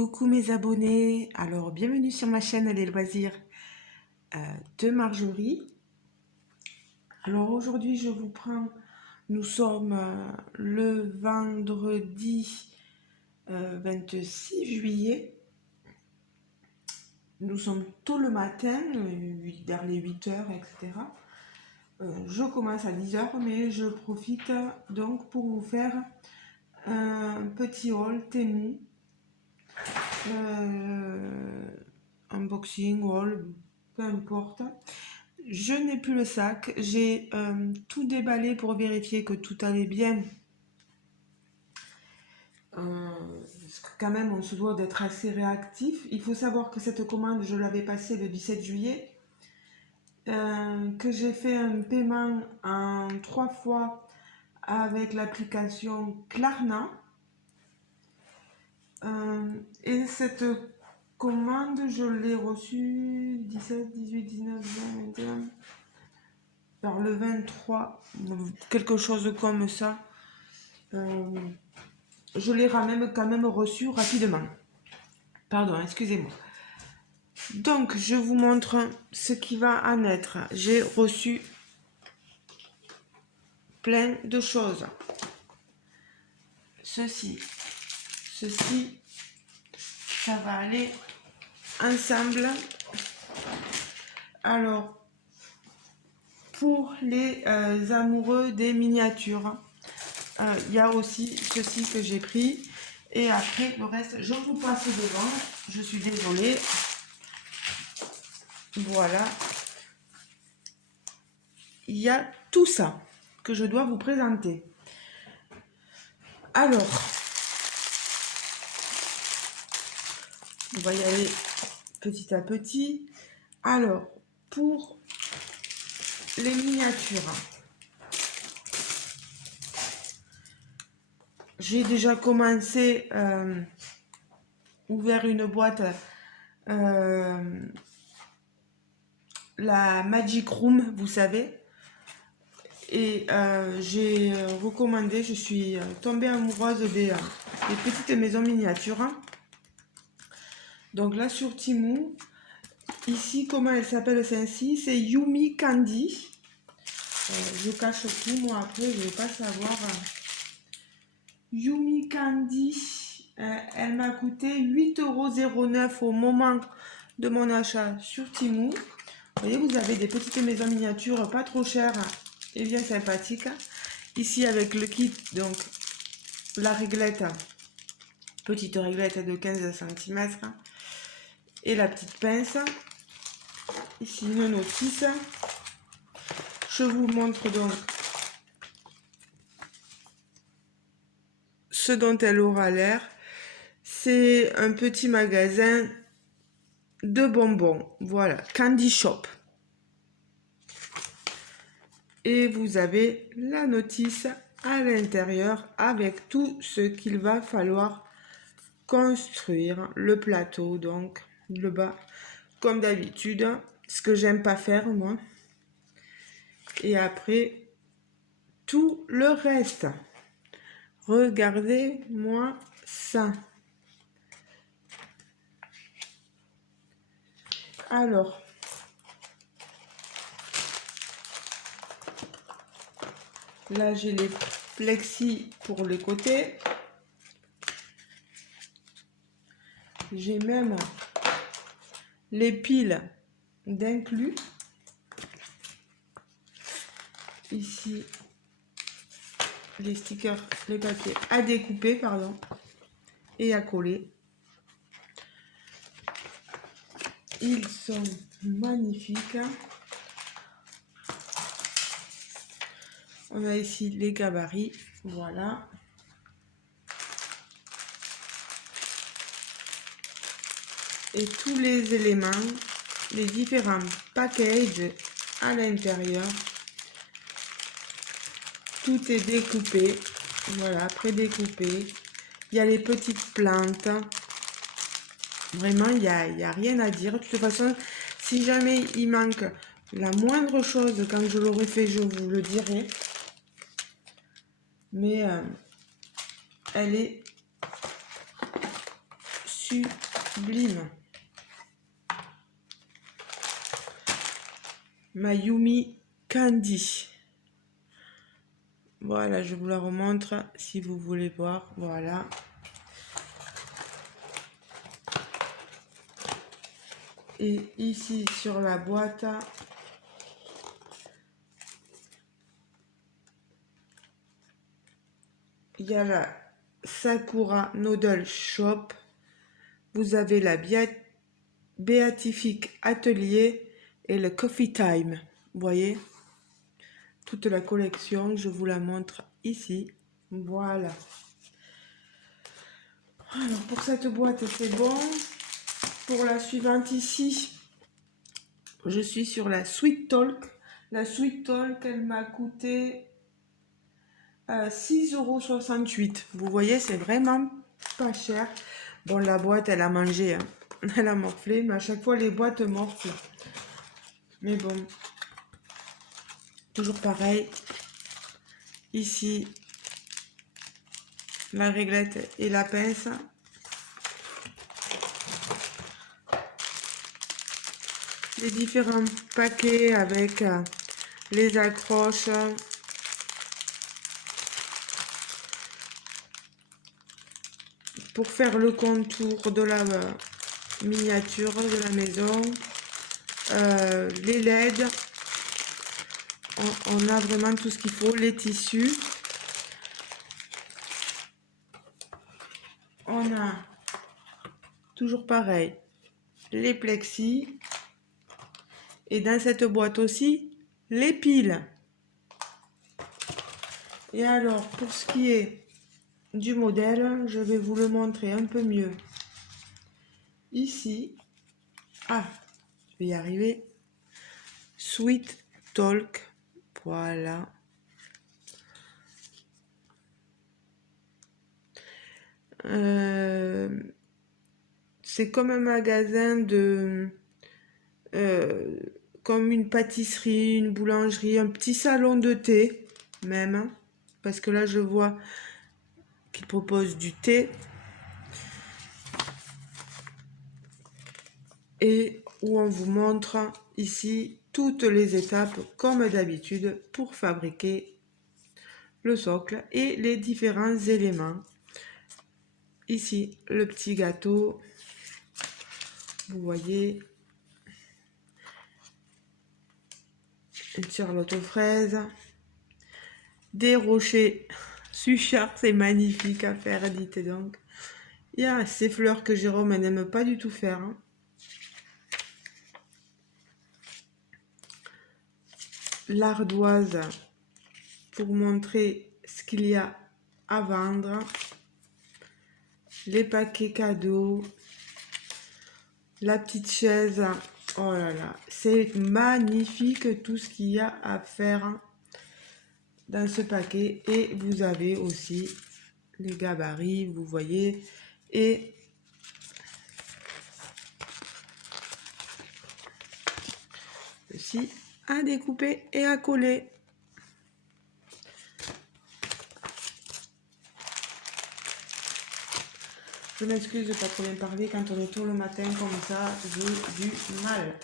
Coucou mes abonnés, alors bienvenue sur ma chaîne Les Loisirs de Marjorie. Alors aujourd'hui nous sommes le vendredi 26 juillet. Nous sommes tôt le matin, vers les 8h, etc. Je commence à 10h, mais je profite donc pour vous faire un petit haul Temu. Unboxing, haul, peu importe. Je n'ai plus le sac. J'ai tout déballé pour vérifier que tout allait bien. Parce que quand même, on se doit d'être assez réactif. Il faut savoir que cette commande, je l'avais passée le 17 juillet. Que j'ai fait un paiement en 3 fois avec l'application Klarna. Et cette commande, je l'ai reçue 17, 18, 19, 20, 21, vers le 23, quelque chose comme ça. Je l'ai quand même reçue rapidement. Pardon, excusez-moi. Donc, je vous montre ce qui va en être. J'ai reçu plein de choses. Ceci, ça va aller ensemble. Alors, pour les amoureux des miniatures, il y a aussi ceci que j'ai pris. Et après, le reste, je vous passe devant. Je suis désolée. Voilà. Il y a tout ça que je dois vous présenter. Alors, on va y aller petit à petit. Alors, pour les miniatures, j'ai déjà commencé, ouvert une boîte, la Magic Room, vous savez. Et j'ai recommandé, je suis tombée amoureuse des petites maisons miniatures. Donc là sur Temu, ici comment elle s'appelle celle-ci, c'est Yumi Candy. Je cache tout, moi après je vais pas savoir. Yumi Candy, elle m'a coûté 8,09 € au moment de mon achat sur Temu. Vous voyez, vous avez des petites maisons miniatures pas trop chères et bien sympathiques. Ici avec le kit, donc la réglette, petite réglette de 15 cm et la petite pince. Ici une notice. Je vous montre donc ce dont elle aura l'air. C'est un petit magasin de bonbons. Voilà, Candy Shop. Et vous avez la notice à l'intérieur avec tout ce qu'il va falloir construire. Le plateau, donc le bas, comme d'habitude, ce que j'aime pas faire moi. Et après, tout le reste. Regardez-moi ça. Alors, là j'ai les plexis pour les côtés. J'ai même les piles d'inclus. Ici, les stickers, les papiers à découper, pardon, et à coller. Ils sont magnifiques. On a ici les gabarits, voilà. Et tous les éléments, les différents packages à l'intérieur. Tout est découpé, voilà, prédécoupé. Il y a les petites plantes. Vraiment, il n'y a rien à dire. De toute façon, si jamais il manque la moindre chose, quand je l'aurai fait, je vous le dirai. Mais elle est sublime. Mayumi Candy. Voilà, je vous la remontre si vous voulez voir. Voilà. Et ici sur la boîte, il y a la Sakura Noodle Shop. Vous avez la Béatifique Atelier et le Coffee Time. Vous voyez, toute la collection, je vous la montre ici. Voilà. Alors pour cette boîte, c'est bon. Pour la suivante ici, je suis sur la Sweet Talk. La Sweet Talk, elle m'a coûté 6,68 €. Vous voyez, c'est vraiment pas cher. Bon, la boîte, elle a mangé, hein. Elle a morflé, mais à chaque fois, les boîtes morflent. Mais bon, toujours pareil. Ici, la réglette et la pince. Les différents paquets avec les accroches. Pour faire le contour de la miniature de la maison. Les LED. On a vraiment tout ce qu'il faut. Les tissus. On a toujours pareil. Les plexis. Et dans cette boîte aussi, les piles. Et alors, pour ce qui est du modèle, je vais vous le montrer un peu mieux. Ici, je vais y arriver. Sweet Talk, voilà. C'est comme un magasin de... comme une pâtisserie, une boulangerie, un petit salon de thé même, hein, parce que là je vois qu'ils proposent du thé et où on vous montre ici toutes les étapes comme d'habitude pour fabriquer le socle et les différents éléments. Ici le petit gâteau, vous voyez, une charlotte aux fraises, des rochers Suchard, c'est magnifique à faire, dites donc. Il y a ces fleurs que Jérôme n'aime pas du tout faire, hein. L'ardoise pour montrer ce qu'il y a à vendre. Les paquets cadeaux. La petite chaise. Oh là là, c'est magnifique tout ce qu'il y a à faire dans ce paquet. Et vous avez aussi les gabarits, vous voyez. Et aussi à découper et à coller. Je m'excuse de pas trop bien parler quand on est tôt le matin comme ça, j'ai du mal.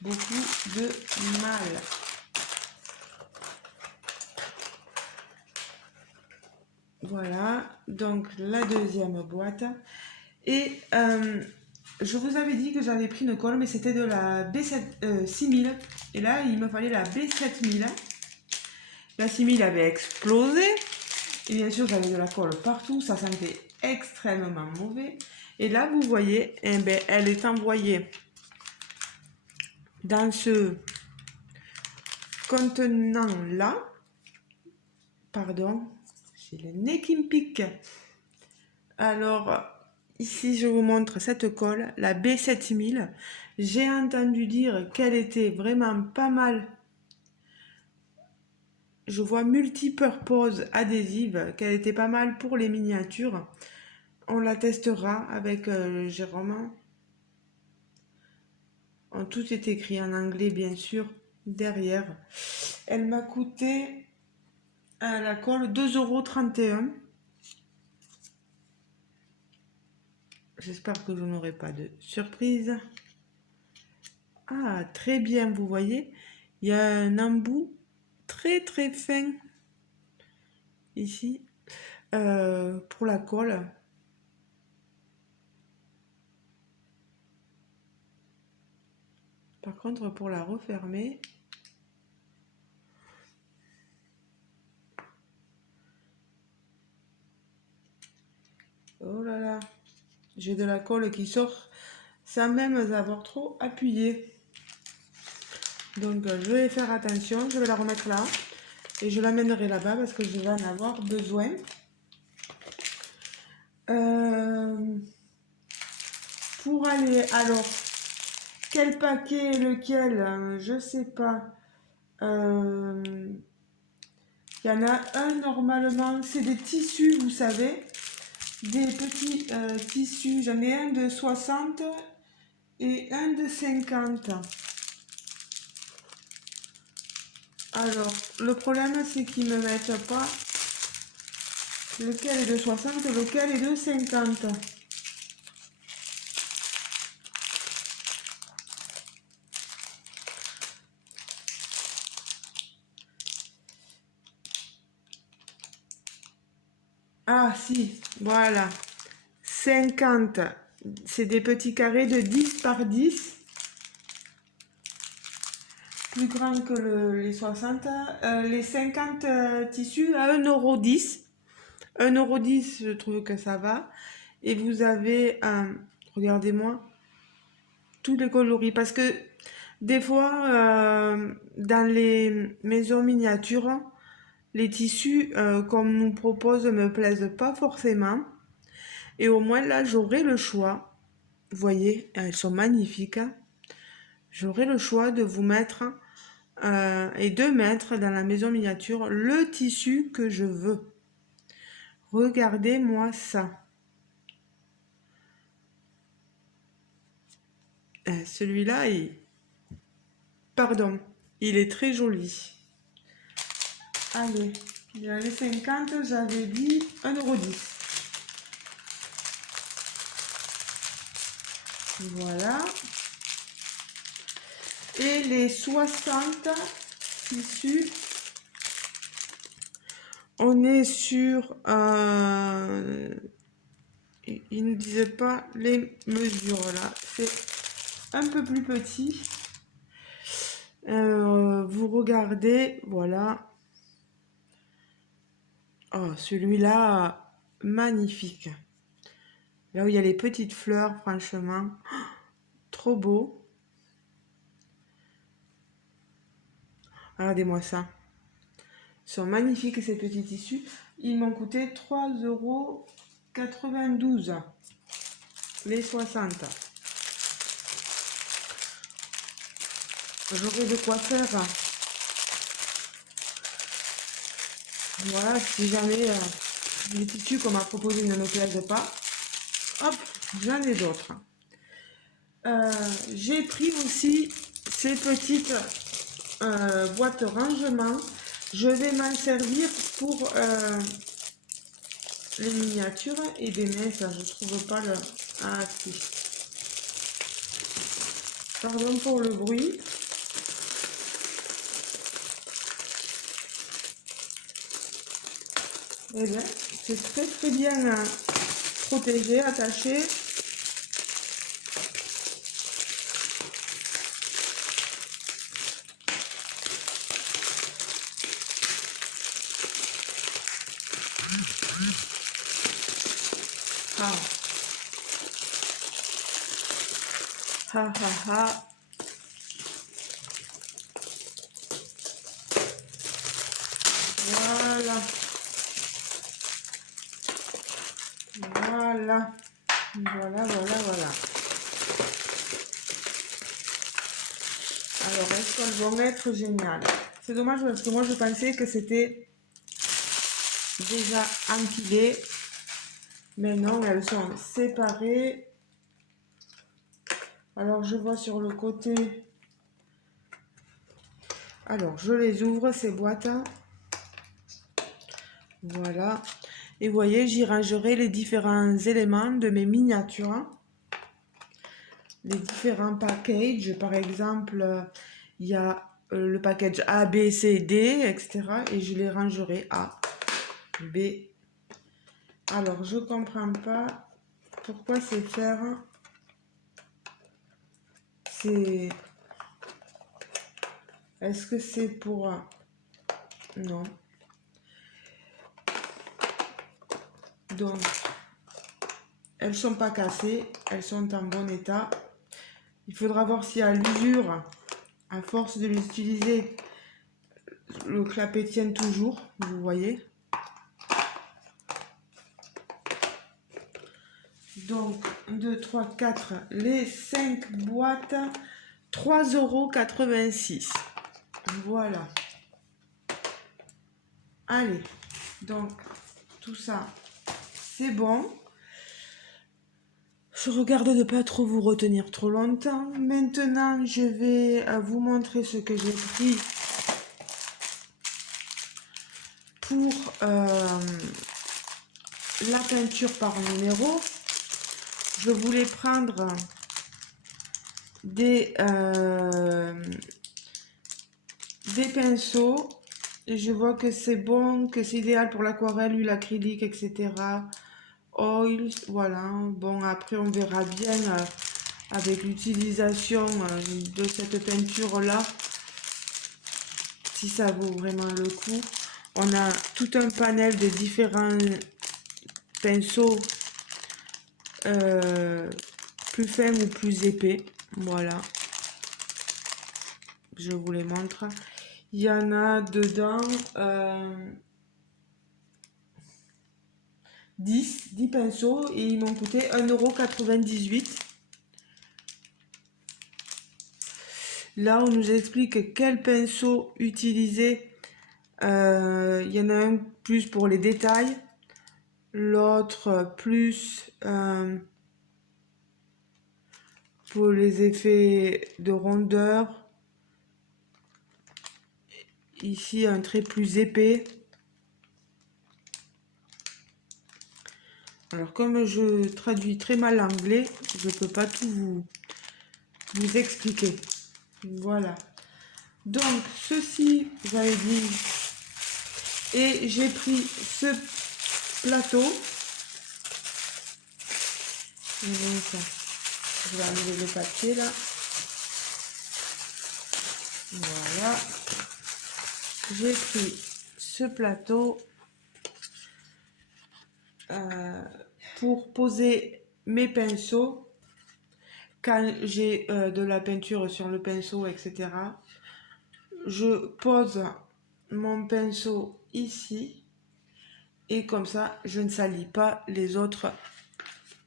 Beaucoup de mal. Voilà, donc la deuxième boîte. Et je vous avais dit que j'avais pris une colle, mais c'était de la B6000. Et là, il me fallait la B7000. La 6000 avait explosé. Et bien sûr, j'avais de la colle partout. Ça sentait extrêmement mauvais. Et là, vous voyez, eh ben, elle est envoyée dans ce contenant-là. Pardon, j'ai le nez qui me pique. Alors, ici, je vous montre cette colle, la B7000. J'ai entendu dire qu'elle était vraiment pas mal. Je vois multipurpose adhésive, qu'elle était pas mal pour les miniatures. On la testera avec Jérôme. Tout est écrit en anglais, bien sûr, derrière. Elle m'a coûté à la colle 2,31 €. j'espère que je n'aurai pas de surprise. Ah, très bien, vous voyez, il y a un embout très très fin ici pour la colle. Par contre, pour la refermer, oh là là, j'ai de la colle qui sort sans même avoir trop appuyé. Donc je vais faire attention, je vais la remettre là et je l'amènerai là-bas parce que je vais en avoir besoin. Pour aller, alors, quel paquet, lequel, je sais pas. Il y en a un normalement, c'est des tissus, vous savez, des petits tissus. J'en ai un de 60 et un de 50. Alors, le problème, c'est qu'ils ne me mettent pas lequel est de 60, lequel est de 50. Ah si, voilà. 50, c'est des petits carrés de 10 par 10. Plus grand que les 60. Les 50 tissus à 1,10 €. 1,10 €, je trouve que ça va. Et vous avez, regardez-moi, tous les coloris. Parce que des fois, dans les maisons miniatures, les tissus qu'on nous propose ne me plaisent pas forcément. Et au moins là, j'aurai le choix. Vous voyez, elles sont magnifiques. J'aurai le choix de vous mettre et de mettre dans la maison miniature le tissu que je veux. Regardez-moi ça. Celui-là, pardon, il est très joli. Allez, il y a les 50, j'avais dit 1,10 €. Voilà. Et les 60 tissus, on est sur... ils ne disaient pas les mesures là. C'est un peu plus petit. Vous regardez, voilà. Oh, celui-là, magnifique. Là où il y a les petites fleurs, franchement, trop beau. Regardez-moi ça. Ils sont magnifiques ces petits tissus. Ils m'ont coûté 3,92 €. Les 60. J'aurai de quoi faire. Voilà, si jamais les tissus qu'on m'a proposés ne me plaisent pas, hop, j'en ai d'autres. J'ai pris aussi ces petites boîtes rangement. Je vais m'en servir pour les miniatures et des minces. Je trouve pas le... Ah si. Pardon pour le bruit. Eh bien, c'est très très bien protégé, attaché. Ah. Ha ha ha. Voilà. Voilà. Voilà, voilà, voilà. Alors, est-ce qu'elles vont être géniales? C'est dommage parce que moi, je pensais que c'était déjà empilé. Mais non, elles sont séparées. Alors, je vois sur le côté. Alors, je les ouvre, ces boîtes. Voilà. Et vous voyez, j'y rangerai les différents éléments de mes miniatures. les différents packages. Par exemple, il y a le package A, B, C, D, etc. Et je les rangerai A, B. Alors, je comprends pas pourquoi c'est faire... C'est... Est-ce que c'est pour... Non. Donc, elles sont pas cassées, elles sont en bon état. Il faudra voir si à l'usure, à force de l'utiliser, le clapet tient toujours, vous voyez. Donc, 1, 2, 3, 4, les 5 boîtes, 3,86 €. Voilà. Allez, donc, tout ça, c'est bon. Je regarde de ne pas trop vous retenir trop longtemps. Maintenant, je vais vous montrer ce que j'ai pris pour la peinture par numéro. Je voulais prendre des pinceaux. Et je vois que c'est bon, que c'est idéal pour l'aquarelle, l'huile acrylique, etc. Oil, voilà. Bon, après, on verra bien avec l'utilisation de cette peinture-là, si ça vaut vraiment le coup. On a tout un panel de différents pinceaux plus fins ou plus épais. Voilà. Je vous les montre. Il y en a dedans 10 pinceaux et ils m'ont coûté 1,98 €. Là, on nous explique quel pinceau utiliser. Il y en a un plus pour les détails, l'autre plus pour les effets de rondeur. Ici, un trait plus épais. Alors, comme je traduis très mal l'anglais, je ne peux pas tout vous expliquer. Voilà. Donc, ceci, j'avais dit, et j'ai pris ce plateau. Je vais enlever le papier là. Voilà. J'ai pris ce plateau pour poser mes pinceaux. Quand j'ai de la peinture sur le pinceau, etc., je pose mon pinceau ici et comme ça, je ne salis pas les autres,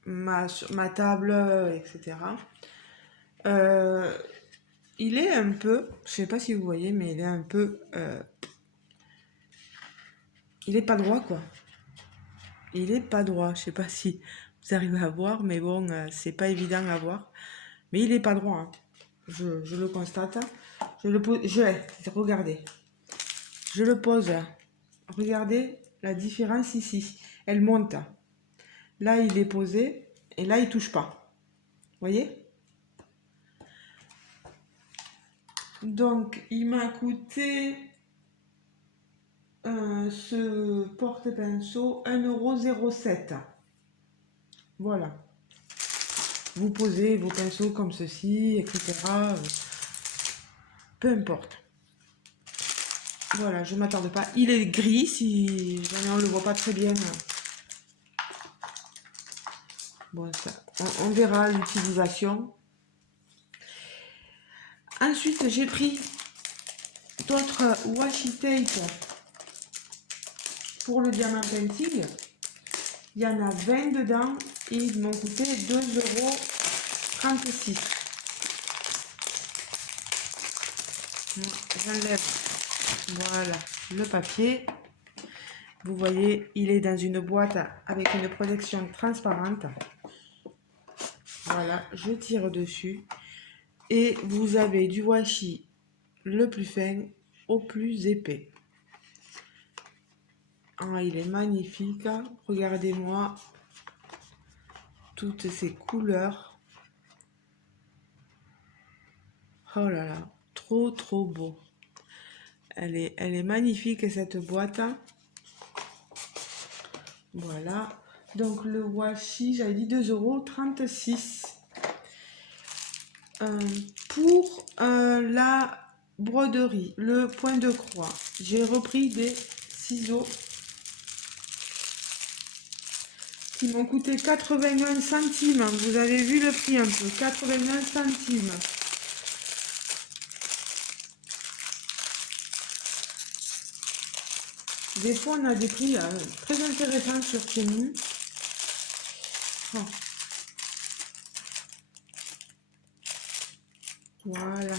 ma table, etc. Il est un peu, je sais pas si vous voyez, mais il est un peu, il est pas droit quoi. Il est pas droit, je sais pas si vous arrivez à voir, mais bon, c'est pas évident à voir. Mais il est pas droit, hein. Je le constate. Je le pose, regardez. Je le pose. Regardez la différence ici. Elle monte. Là, il est posé et là, il touche pas. Voyez? Donc, il m'a coûté ce porte-pinceau 1,07 €. Voilà. Vous posez vos pinceaux comme ceci, etc. Peu importe. Voilà, je ne m'attarde pas. Il est gris, si jamais on ne le voit pas très bien. Bon, ça, on verra l'utilisation. Ensuite, j'ai pris d'autres washi tape pour le diamant painting. Il y en a 20 dedans et ils m'ont coûté 2,36 €. J'enlève, voilà, le papier. Vous voyez, il est dans une boîte avec une protection transparente. Voilà, je tire dessus. Et vous avez du washi le plus fin au plus épais. Ah, il est magnifique. Regardez-moi toutes ces couleurs. Oh là là, trop trop beau. Elle est magnifique cette boîte. Voilà. Donc le washi, j'avais dit 2,36 €. Pour la broderie, le point de croix, j'ai repris des ciseaux qui m'ont coûté 81 centimes. Vous avez vu le prix un peu, 81 centimes. Des fois, on a des prix très intéressants sur Temu. Oh. Voilà.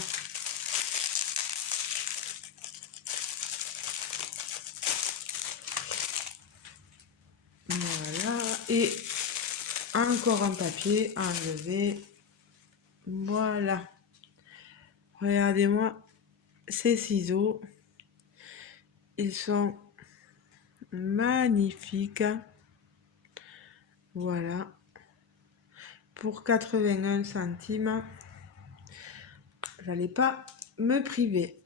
Voilà. Et encore un papier à enlever. Voilà. Regardez-moi ces ciseaux. Ils sont magnifiques. Voilà. Pour 81 centimes. J'allais pas me priver.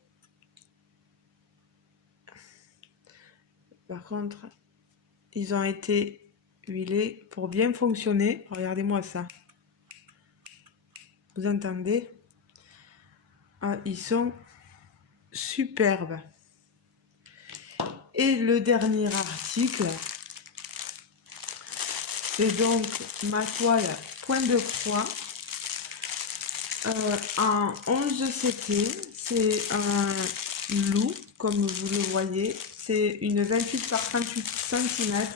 Par contre, ils ont été huilés pour bien fonctionner. Regardez-moi ça. Vous entendez? Ah, ils sont superbes. Et le dernier article, c'est donc ma toile point de croix en 11 CT. C'est un loup, comme vous le voyez. C'est une 28 par 38 cm.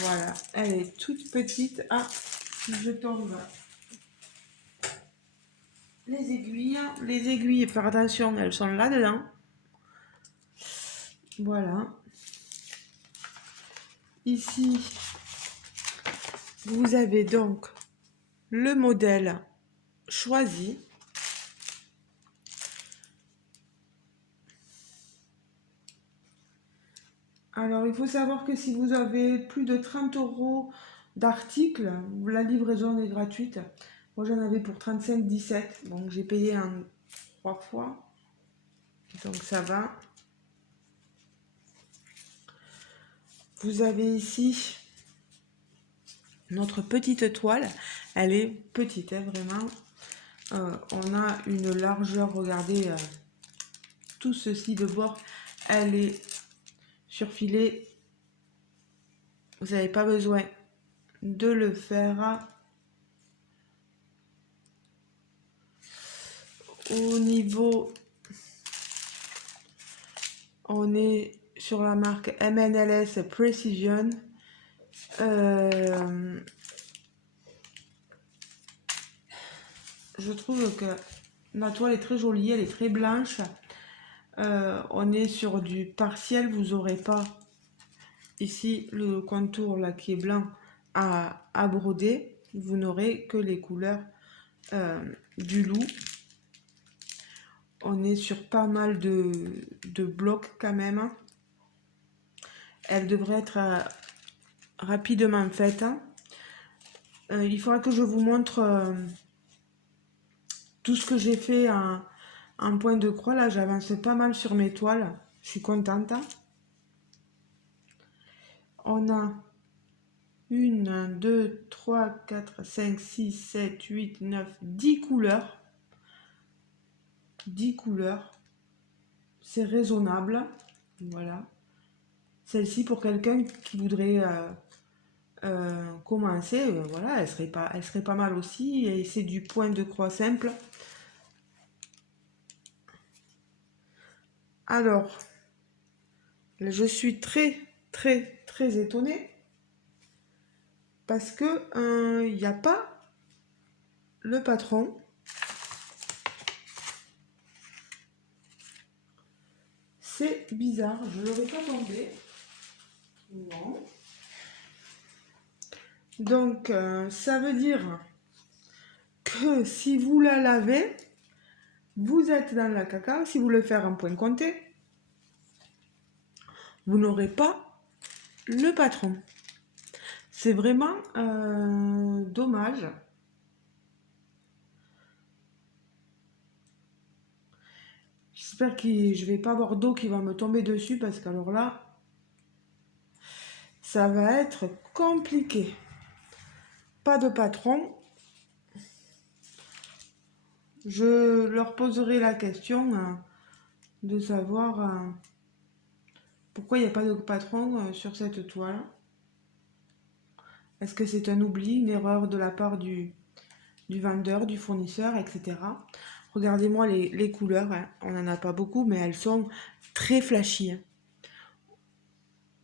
Voilà, elle est toute petite. Ah, si je tombe. Les aiguilles, faire attention, elles sont là-dedans. Voilà. Ici, vous avez donc le modèle choisi. Alors, il faut savoir que si vous avez plus de 30 € d'articles, la livraison est gratuite. Moi, j'en avais pour 35,17 €, donc j'ai payé en 3 fois. Donc, ça va. Vous avez ici notre petite toile. Elle est petite, hein, vraiment. On a une largeur, regardez, tout ceci de bord, elle est surfilée. Vous n'avez pas besoin de le faire. Au niveau, on est sur la marque MNLS Precision. Je trouve que la toile est très jolie, elle est très blanche. On est sur du partiel, vous n'aurez pas ici le contour là qui est blanc à broder. Vous n'aurez que les couleurs du loup. On est sur pas mal de blocs quand même. Elle devrait être rapidement faite. Il faudra que je vous montre tout ce que j'ai fait en point de croix. Là, j'avance pas mal sur mes toiles. Je suis contente. On a 1, 2, 3, 4, 5, 6, 7, 8, 9, 10 couleurs. 10 couleurs. C'est raisonnable. Voilà. Celle-ci, pour quelqu'un qui voudrait commencer, voilà, elle serait pas mal aussi. Et c'est du point de croix simple. Alors, je suis très, très, très étonnée. Parce que il n'y a pas le patron. C'est bizarre, je ne l'aurais pas tombé. Non. Donc, ça veut dire que si vous la lavez, vous êtes dans la caca. Si vous voulez faire un point compté, vous n'aurez pas le patron. C'est vraiment dommage. J'espère que je vais pas avoir d'eau qui va me tomber dessus parce qu'alors là, ça va être compliqué. Pas de patron. Je leur poserai la question de savoir pourquoi il n'y a pas de patron sur cette toile. Est-ce que c'est un oubli, une erreur de la part du vendeur, du fournisseur, etc. Regardez-moi les couleurs, hein. On n'en a pas beaucoup, mais elles sont très flashy, hein.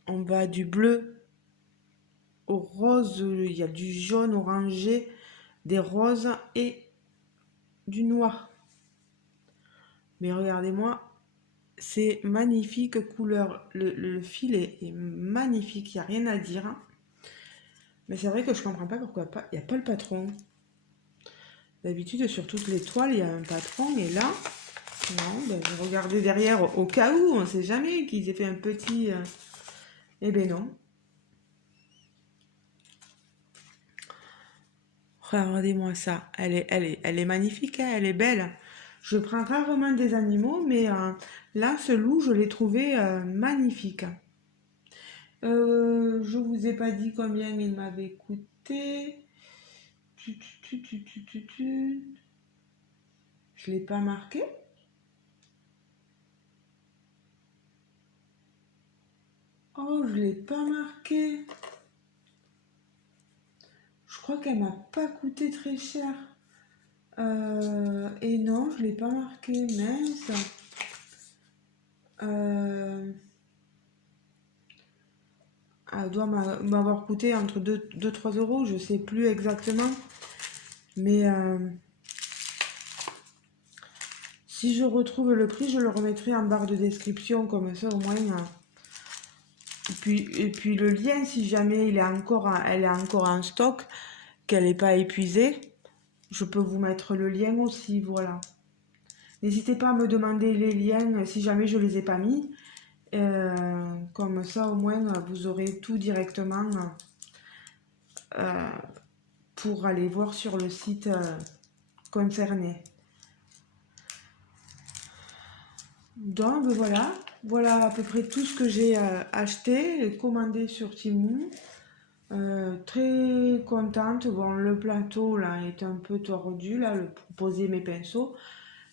On va du bleu au rose, il y a du jaune orangé, des roses et du noir. Mais regardez-moi, c'est magnifique couleur. Le filet est magnifique, il n'y a rien à dire. Mais c'est vrai que je comprends pas pourquoi il n'y a pas le patron. D'habitude, sur toutes les toiles, il y a un patron. Et là, non, ben, je regardais derrière au cas où, on ne sait jamais qu'ils aient fait un petit... Eh ben non. Regardez-moi ça. Elle est magnifique, hein, elle est belle. Je prends rarement des animaux, mais là, ce loup, je l'ai trouvé magnifique. Je vous ai pas dit combien il m'avait coûté. Je l'ai pas marqué. Oh, je l'ai pas marqué. Je crois qu'elle m'a pas coûté très cher. Et non, je l'ai pas marqué, mince. Elle doit m'avoir coûté entre 2-3 euros, je sais plus exactement. Mais si je retrouve le prix, je le remettrai en barre de description, comme ça au moins. Et puis le lien, si jamais elle est encore en stock, qu'elle n'est pas épuisée, je peux vous mettre le lien aussi, voilà. N'hésitez pas à me demander les liens si jamais je ne les ai pas mis. Comme ça, au moins, vous aurez tout directement pour aller voir sur le site concerné. Donc voilà à peu près tout ce que j'ai acheté et commandé sur Temu. Très contente. Bon, le plateau là est un peu tordu là, pour poser mes pinceaux,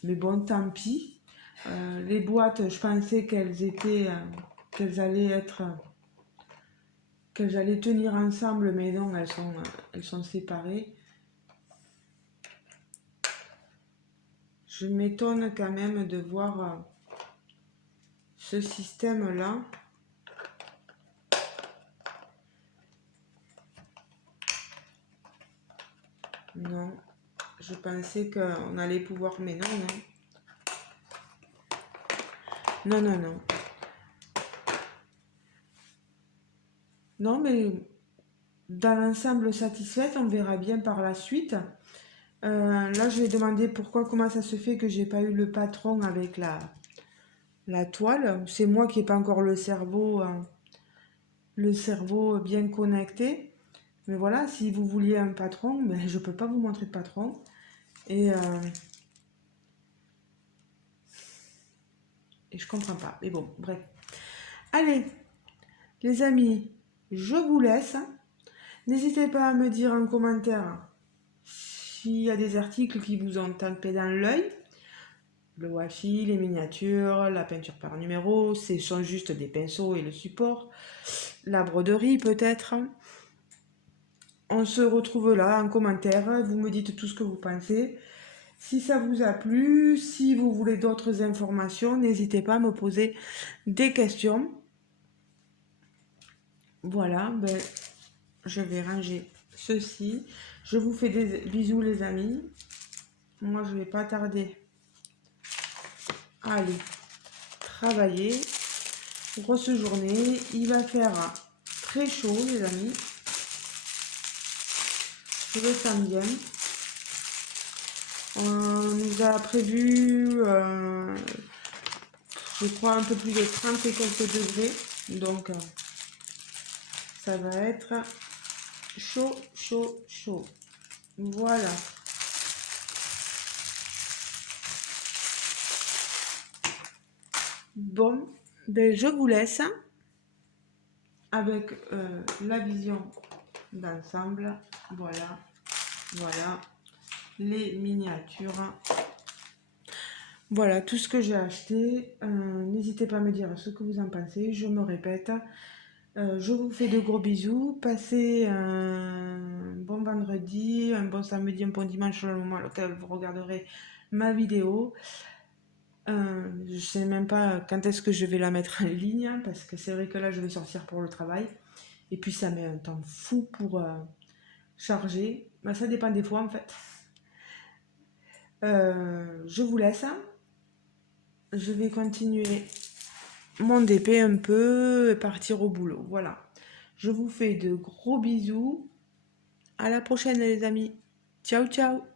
mais bon, tant pis. Les boîtes, je pensais qu'elles allaient tenir ensemble, mais non, elles sont séparées. Je m'étonne quand même de voir ce système-là. Non, je pensais qu'on allait pouvoir, mais non, non. Non, non, non. Non, mais dans l'ensemble satisfaite, on verra bien par la suite. Là, je vais demander comment ça se fait que j'ai pas eu le patron avec la toile. C'est moi qui n'ai pas encore le cerveau bien connecté. Mais voilà, si vous vouliez un patron, ben, je peux pas vous montrer de patron. Et je comprends pas. Mais bon, bref. Allez, les amis, je vous laisse. N'hésitez pas à me dire en commentaire s'il y a des articles qui vous ont tapé dans l'œil. Le washi, les miniatures, la peinture par numéro, ce sont juste des pinceaux et le support. La broderie peut-être. On se retrouve là en commentaire. Vous me dites tout ce que vous pensez. Si ça vous a plu, si vous voulez d'autres informations, n'hésitez pas à me poser des questions. Voilà, ben, je vais ranger ceci. Je vous fais des bisous les amis. Moi je vais pas tarder à aller travailler. Grosse journée. Il va faire très chaud les amis. Je le sens bien. On nous a prévu, je crois, un peu plus de 30 et quelques degrés. Donc, ça va être chaud, chaud, chaud. Voilà. Bon, ben je vous laisse avec la vision d'ensemble. Voilà, voilà les miniatures. Voilà tout ce que j'ai acheté. N'hésitez pas à me dire ce que vous en pensez. Je me répète. Je vous fais de gros bisous. Passez un bon vendredi, un bon samedi, un bon dimanche au moment auquel vous regarderez ma vidéo. Je sais même pas quand est-ce que je vais la mettre en ligne, hein, parce que c'est vrai que là je vais sortir pour le travail. Et puis ça met un temps fou pour charger. Ben, ça dépend des fois en fait. Je vous laisse. Je vais continuer mon DP un peu et partir au boulot. Voilà. Je vous fais de gros bisous. À la prochaine les amis. Ciao ciao.